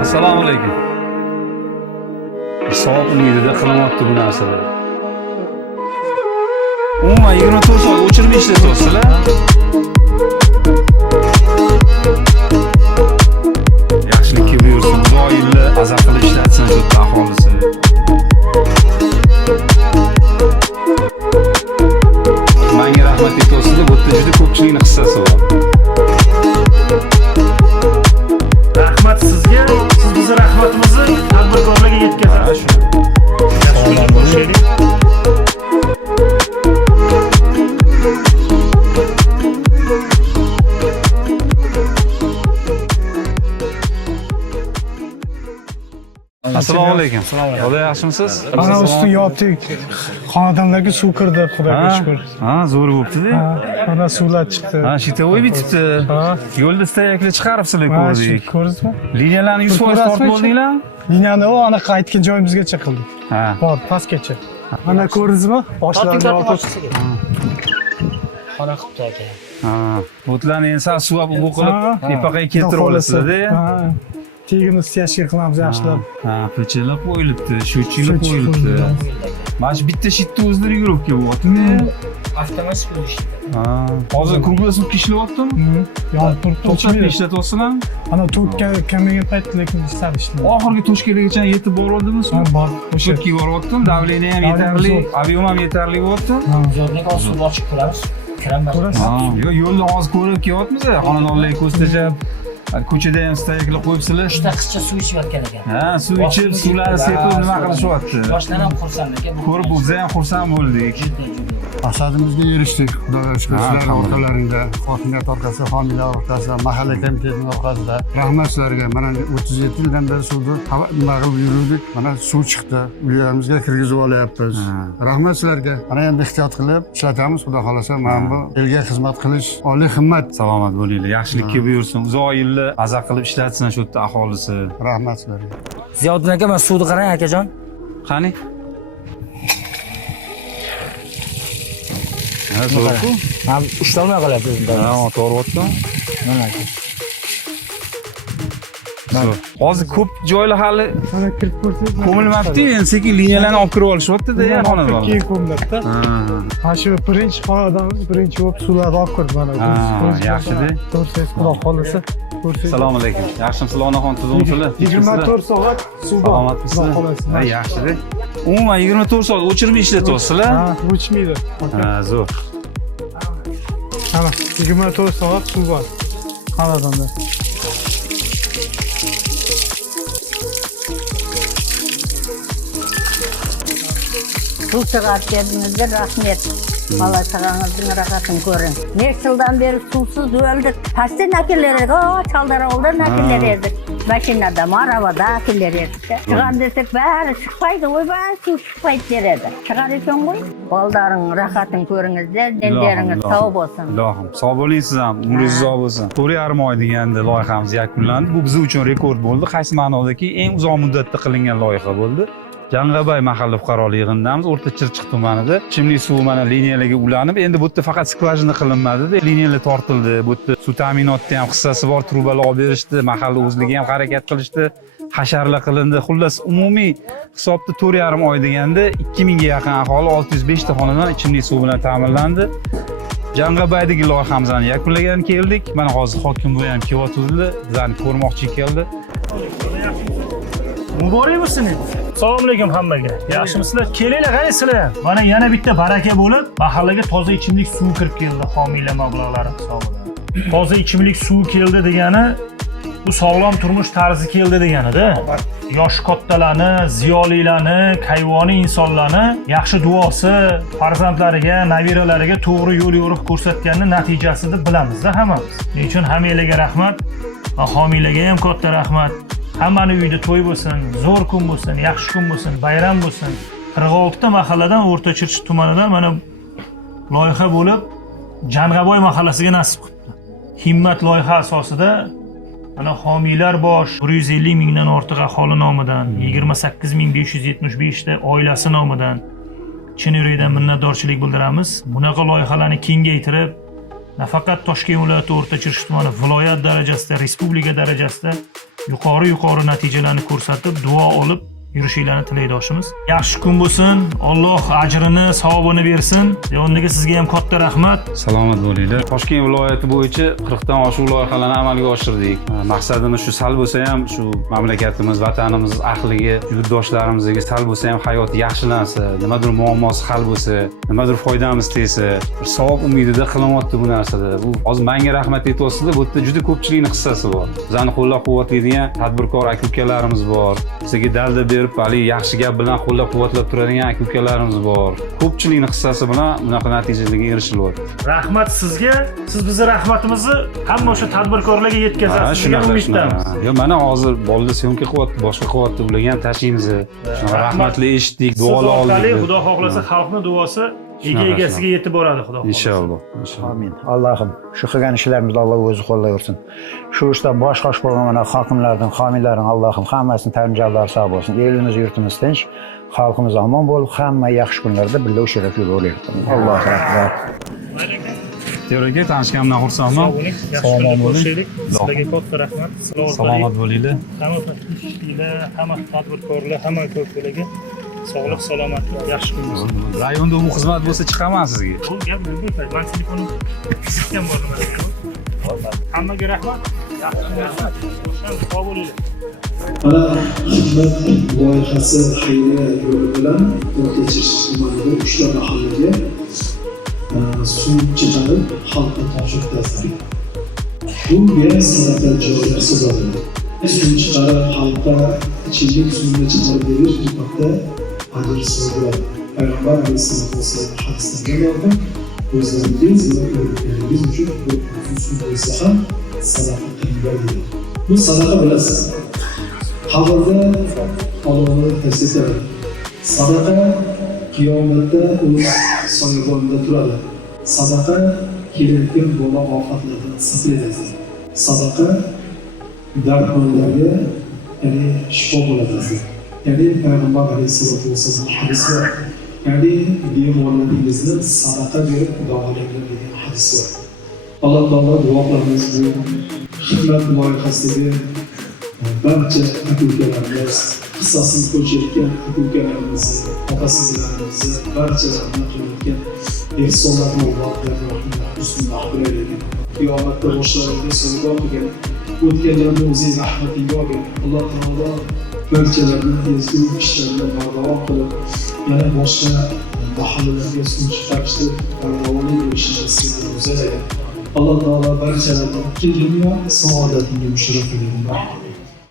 Assalomu alaykum. Soat umidida qilyapti bu narsalar. Umuman 24 soat o'chirib ishlatyapsizlar. Yaxshilikka buyursin, uzoq yillar aza qilib ishlatsin shu yerda aholisi. Menga rahmat aytyapsizlar, bu yerda juda ko'pchilikning hissasi bor. Rahmat sizga, siz bizni rahmatimizni tadbirkorlarga yetkazasiz. Yaxshi ko'rishaylik. Assalomu alaykum. Xudo yaxshimisiz? Mana usti yopdik. Xonadonlarga suv kirdi, Xudoga shukr. Ha, zo'r bo'libdi-da. Mana suvlar chiqdi. Ha, shitovoy bitibdi. Yo'lda stayaklar chiqaribsizlar ko'rdik. Ko'rdingizmi? Liniyalarni 100% tortib bo'ldinglar? Liniyani aniq aytgan joyimizgacha qildik. Ha. Bor, pastgacha. Mana ko'rdingizmi? Boshlarni olib Xona qilibdi aka. Ha. O'tlarni endi sal suv bu qilib epaqaga keltirib olasizlar-da. Ha. Tegini styashka qilamiz yaxshilab. Ha, pichirlar qo'yilibdi, sho'chilar qo'yilibdi. Mana shu bitta shitni o'zlari yuribdi bo'lyaptimi? Avtomatik bo'lishi. Ha. Hozir kruglasuv ishlayaptimi? Yonib turibdi. To'xtatib ishlatyapsizlar? Ana to'kka kelmagan payt lekin istab ishlaydi. Oxirgi toshkentgacha yetib boryaptimi suv? Bor. O'sha To'kka yuboryaptimi? Davleniya ham yetarli, avion ham yetarli bo'lyapti. Zo'rning suv ochib ko'ramiz. Kiramiz. Ha, yo'lda hozir ko'rib kelyapmiz, xonadonlarga ko'z tashab. Ko'chada ham stayaklar qo'yibsizlar. 3 ta qizcha suv ichayotgan ekan. Ha, suv ichib, suvlarni sepib nima qilishyapti. Yoshlar ham xursand ekan. Ko'rib biz ham xursand bo'ldik. Maqsadimizga erishdik. Xudoga shukr, sizlar orqalaringda, hokimiyat orqasida, homiylar orqasida, mahalla komitetining orqasida. Rahmat sizlarga. Mana 37 yildan beri suvni nima qilib yurdik. Mana suv chiqdi. Uylarimizga kirgizib olyapmiz. Rahmat sizlarga. Mana endi ehtiyot qilib ishlatamiz, xudo xolasa. Mana bu elga xizmat qilish oliy himmat. Salomat bo'linglar. Yaxshilikka buyursin. Uzoq yillar aza qilib ishlatsin shu yerda aholisi. Rahmat sizlarga. Ziyoddin aka, mana suvni qarang akajon. Qani? Ha, zo'rku. Ham ushlolmay qolyapti bizda. Ha, to'g'ri. Mana aka. Hozir ko'p joylar hali Mana kirib ko'rsangiz. ko'milmabdi, endi sekin liniyalarni olib kirib olishyapti-da, xonadonlar. Keyin ko'miladi-da. Mana shu birinchi xonadonimiz, birinchi bo'lib suvlarni olib kirdi mana. Yaxshi-da. Ko'rsangiz, xudo xolasa. Ko'rsangiz. Assalomu alaykum. Yaxshimisizlar, onaxon tuzumsizlar? 24 soat suv bor. Salomatmisizlar? Xudo xolasa. Ha, yaxshi-da. Umuman 24 soat o'chirmay ishlatyapsizlar? Ha, o'chmaydi. Ha, zo'r. Mana 24 soat suv bor. Xonadonda. Suv chiqartganingizga rahmet. Bola chaqangizning rohatini ko'ring. Necha yildan beri suvsiz o'ldik. Pastdan akillar edi, chaldara oldan akillar edi. Mashinada, maravada akillar edi. Chiqam desek bari chiqmaydi, o'ybay suv chiqmaydi deredi. Chiqar ekan qo'y. Bolalaring rohatini ko'ringizlar, denderingiz sog' bo'lsin. Ilohim, sog' bo'ling siz ham, umringiz uzoq bo'lsin. 4,5 oy deganda loyihamiz yakunlandi. Bu biz uchun rekord bo'ldi. Qaysi ma'nodaki eng uzoq muddatda qilingan loyiha bo'ldi. Jang'abay mahalla fuqarolik yig'inidamiz, O'rta Chirchiq tumanida. Ichimlik suvi mana liniyalarga ulanib, endi bu yerda faqat skvajina qilinmadi-da, liniyalar tortildi. Bu yerda suv ta'minotida ham hissasi bor, trubalar olib berishdi, mahalla o'zligi ham harakat qilishdi, hasharlar qilindi. Xullas, umumiy hisobda 4,5 oy deganda 2000 ga yaqin aholi 605 ta xonadon ichimlik suvi bilan ta'minlandi. Jang'abaydagi loyihamizni yakunlagan keldik. Mana hozir hokim bu ham kelyapti, bizlarni ko'rmoqchi keldi. Muborak bo'lsin. Assalomu alaykum hammaga. Yaxshimisizlar? Kelinglar, qarang sizlar. Mana yana bitta baraka bo'lib, mahallaga toza ichimlik suv kirib keldi, homiylar mablag'lari hisobidan. Toza ichimlik suv keldi degani, bu sog'lom turmush tarzi keldi degani-da. Yosh kattalarni, ziyolilarni, kayvoni insonlarni yaxshi duosi farzandlariga, nabiralariga to'g'ri yo'l yo'riq ko'rsatganning natijasida bilamiz-da hammamiz. Shuning uchun hammalarga rahmat, homiylarga ham katta rahmat. Hammani uyida to'y bo'lsin, zo'r kun bo'lsin, yaxshi kun bo'lsin, bayram bo'lsin. 46 ta mahalladan O'rta Chirchiq tumanidan mana loyiha bo'lib, Jang'aboy mahallasiga nasib qildi. Himmat loyiha asosida mana homiylar bosh 150 mingdan ortiq aholi nomidan, 28575 ta oilasi nomidan chin yurakdan minnatdorchilik bildiramiz. Bunaqa loyihalarni kengaytirib, nafaqat Toshkent viloyati O'rta Chirchiq tumani viloyat darajasida, respublika darajasida yuqori natijalarni ko'rsatib, duo olib yurishinglarni tilaydoshimiz. Yaxshi kun bo'lsin. Alloh ajrini, savobini bersin. O'rniga sizga ham katta rahmat. Salomat bo'linglar. Toshkent viloyati bo'yicha 40 dan oshiq loyihalarni amalga oshirdik. Maqsadimiz shu sal bo'lsa ham shu mamlakatimiz, vatanimiz ahliga, yurtdoshlarimizga sal bo'lsa ham hayot yaxshilansa, nimadir muammosi hal bo'lsa, nimadir foydamiz tegsa, bir savob umidida qilinyapti bu narsada. Bu hozir menga rahmat aytyapsizlar, bu yerda juda ko'pchilikning hissasi bor. Bizani qo'llab-quvvatlaydigan tadbirkor aka-ukalarimiz bor. Bizga dalda berib, hali yaxshi gap bilan qo'llab-quvvatlab turadigan aka-ukalarimiz bor. Ko'pchilikning hissasi bilan bunaqa natijalarga erishilyapti. Rahmat sizga. Siz bizning rahmatimizni hamma o'sha tadbirkorlarga yetkazasiz degan umiddamiz. Yo, mana hozir bolalar syomka qilyapti, boshqa qilyapti, ularga ham tashiymiz. Shunaqa rahmatli eshitdik, duolar oldik. Xudo xohlasa xalqning duosi egasiga yetib boradi, Xudo xohlasa. Inshaalloh. Amin. Allohim shu qilgan ishlarimizni Alloh o'zi qo'llayversin. Shu ishda bosh bo'lgan mana hokimlardan, homiylardan Allohim hammasini tanjallari sog' bo'lsin. Elimiz, yurtimiz tinch, xalqimiz omon bo'lib, hamma yaxshi kunlarda birga o'shirib yuraveraylik. Allohu akbar. Teoraga tanishganimdan xursandman. Salomat bo'ling. Sizlarga katta rahmat. Salomat bo'linglar. Hamma ishchilar, hamma tadbirkorlar, hamma ko'pchilarga sog'lik, salomatlik, yaxshi kun bo'lsin. Rayonda bu xizmat bo'lsa chiqaman sizga. Bu gap bo'lmaydi. Men telefonim sistem bor mana. Hammaga rahmat. Yaxshi kun bo'lsin. Sog' bo'linglar. Mana xizmat loyihasi xayriya yo'li bilan O'rtachish tumanida 3 ta mahallaga suv chiqarib xalqqa topshirdik. Bu beri sadaqa joriy hisoblanadi. Suv chiqarib xalqqa ichimlik suvini chiqarib berish juda ajr hisoblanadi. Payg'ambar alayhissalom hadisda kelgan o'zlaringiz va o'rganlaringiz uchun suv bo'lsa ham sadaqa qilinglar deydi. Bu sadaqa bilasiz. Qabrda olovni tasdiqladi. Sadaqa qiyomatda o'z soyabonida turadi. Sadaqa kelayotgan bola ofatlardan saqlaydi. Sadaqa dardmonlarga ya'ni shifo bo'ladi. Ya'ni Payg'ambar alayhissalom hadis bor. Ya'ni bemorlaringizni sadaqa berib davolaydigan degan hadis bor. Alloh taolo duolarimiz bu xizmat loyihasidagi barcha aka-ukalarimiz, hissasini ko'chirgan aka-ukalarimizni, opa-singillarimizni barchalarini qilayotgan ehsonlarni Allohga ustunroq qilaylik. Qiyomatda boshlariga so'yib qilgan o'tganlarni o'zingiz rahmatingga olgin. Alloh taolo barchalarni ezgu ishlarida bardavom qilib, yana boshqa mahallalarga suv chiqarishni bardavom etishni o'zlaydi. Alloh taolo barchalarni dunyo saodatini musharraf qilsin.